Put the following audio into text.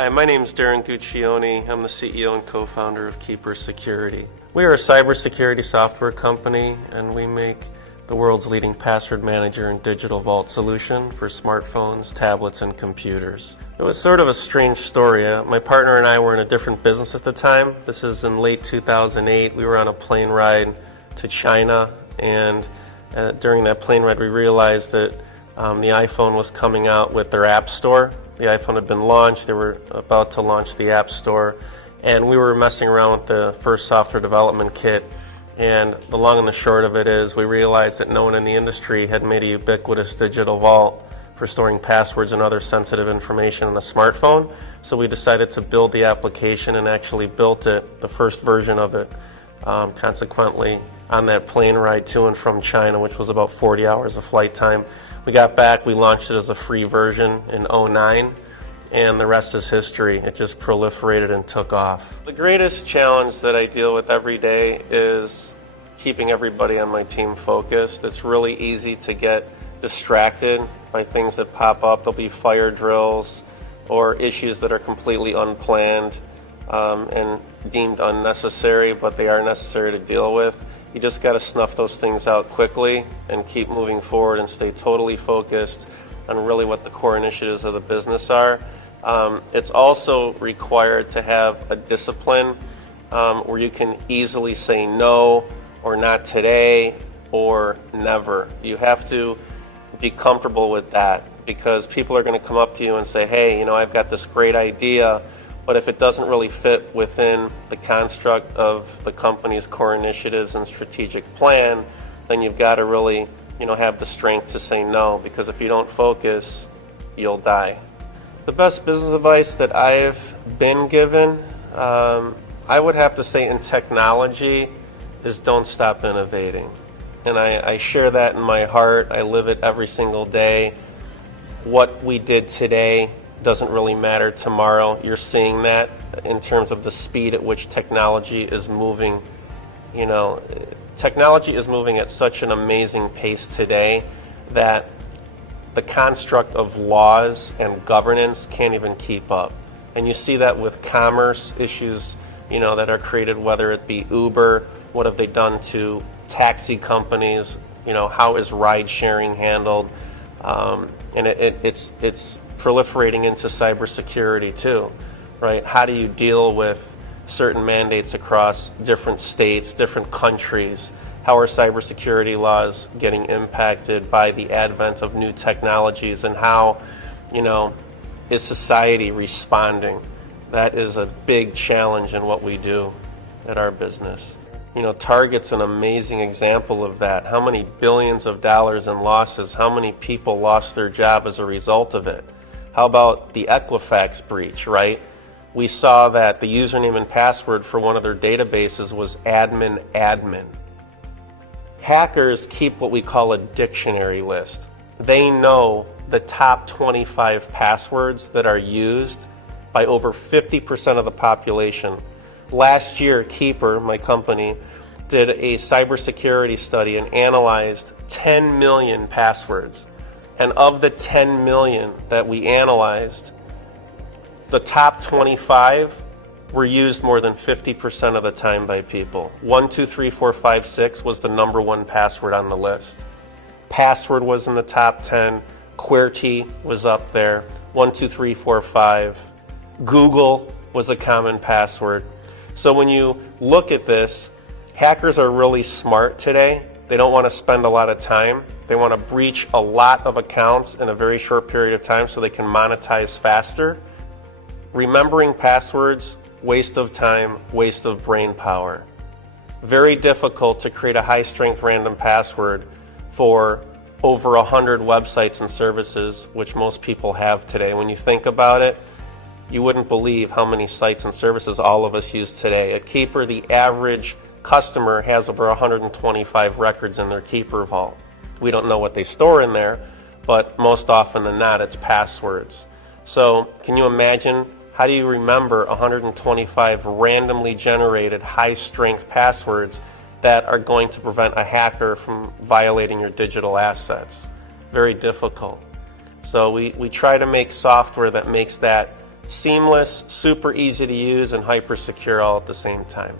Hi, my name is Darren Guccione. I'm the CEO and co-founder of Keeper Security. We are a cybersecurity software company, and we make the world's leading password manager and digital vault solution for smartphones, tablets, and computers. It was sort of a strange story. My partner and I were in a different business at the time. This is in late 2008. We were on a plane ride to China, and during that plane ride we realized that the iPhone was coming out with their App Store. The iPhone had been launched. They were about to launch the App Store, and we were messing around with the first software development kit. And the long and the short of it is we realized that no one in the industry had made a ubiquitous digital vault for storing passwords and other sensitive information on a smartphone. So we decided to build the application and actually built it, the first version of it, consequently on that plane ride to and from China, which was about 40 hours of flight time. We got back, we launched it as a free version in 2009, and the rest is history. It just proliferated and took off. The greatest challenge that I deal with every day is keeping everybody on my team focused. It's really easy to get distracted by things that pop up. There'll be fire drills or issues that are completely unplanned and deemed unnecessary, but they are necessary to deal with. You just got to snuff those things out quickly and keep moving forward and stay totally focused on really what the core initiatives of the business are. It's also required to have a discipline where you can easily say no or not today or never. You have to be comfortable with that, because people are going to come up to you and say, hey, I've got this great idea, but if it doesn't really fit within the construct of the company's core initiatives and strategic plan, then you've got to really, have the strength to say no, because if you don't focus, you'll die. The best business advice that I've been given, I would have to say in technology, is don't stop innovating. And I share that in my heart. I live it every single day. What we did today doesn't really matter tomorrow. You're seeing that in terms of the speed at which technology is moving. Technology is moving at such an amazing pace today that the construct of laws and governance can't even keep up. And you see that with commerce issues, that are created, whether it be Uber, what have they done to taxi companies, how is ride sharing handled, and it's proliferating into cybersecurity too, right? How do you deal with certain mandates across different states, different countries? How are cybersecurity laws getting impacted by the advent of new technologies, and how, is society responding? That is a big challenge in what we do at our business. Target's an amazing example of that. How many billions of dollars in losses? How many people lost their job as a result of it? How about the Equifax breach, right? We saw that the username and password for one of their databases was admin. Hackers keep what we call a dictionary list. They know the top 25 passwords that are used by over 50% of the population. Last year, Keeper, my company, did a cybersecurity study and analyzed 10 million passwords. And of the 10 million that we analyzed, the top 25 were used more than 50% of the time by people. 1, 2, 3, 4, 5, 6 was the number one password on the list. Password was in the top 10. QWERTY was up there. 1, 2, 3, 4, 5. Google was a common password. So when you look at this, hackers are really smart today. They don't want to spend a lot of time. They want to breach a lot of accounts in a very short period of time so they can monetize faster. Remembering passwords, waste of time, waste of brain power. Very difficult to create a high-strength random password for over 100 websites and services, which most people have today. When you think about it, you wouldn't believe how many sites and services all of us use today. At Keeper, the average customer has over 125 records in their Keeper vault. We don't know what they store in there, but most often than not, it's passwords. So can you imagine, how do you remember 125 randomly generated high-strength passwords that are going to prevent a hacker from violating your digital assets? Very difficult. So we try to make software that makes that seamless, super easy to use, and hyper secure all at the same time.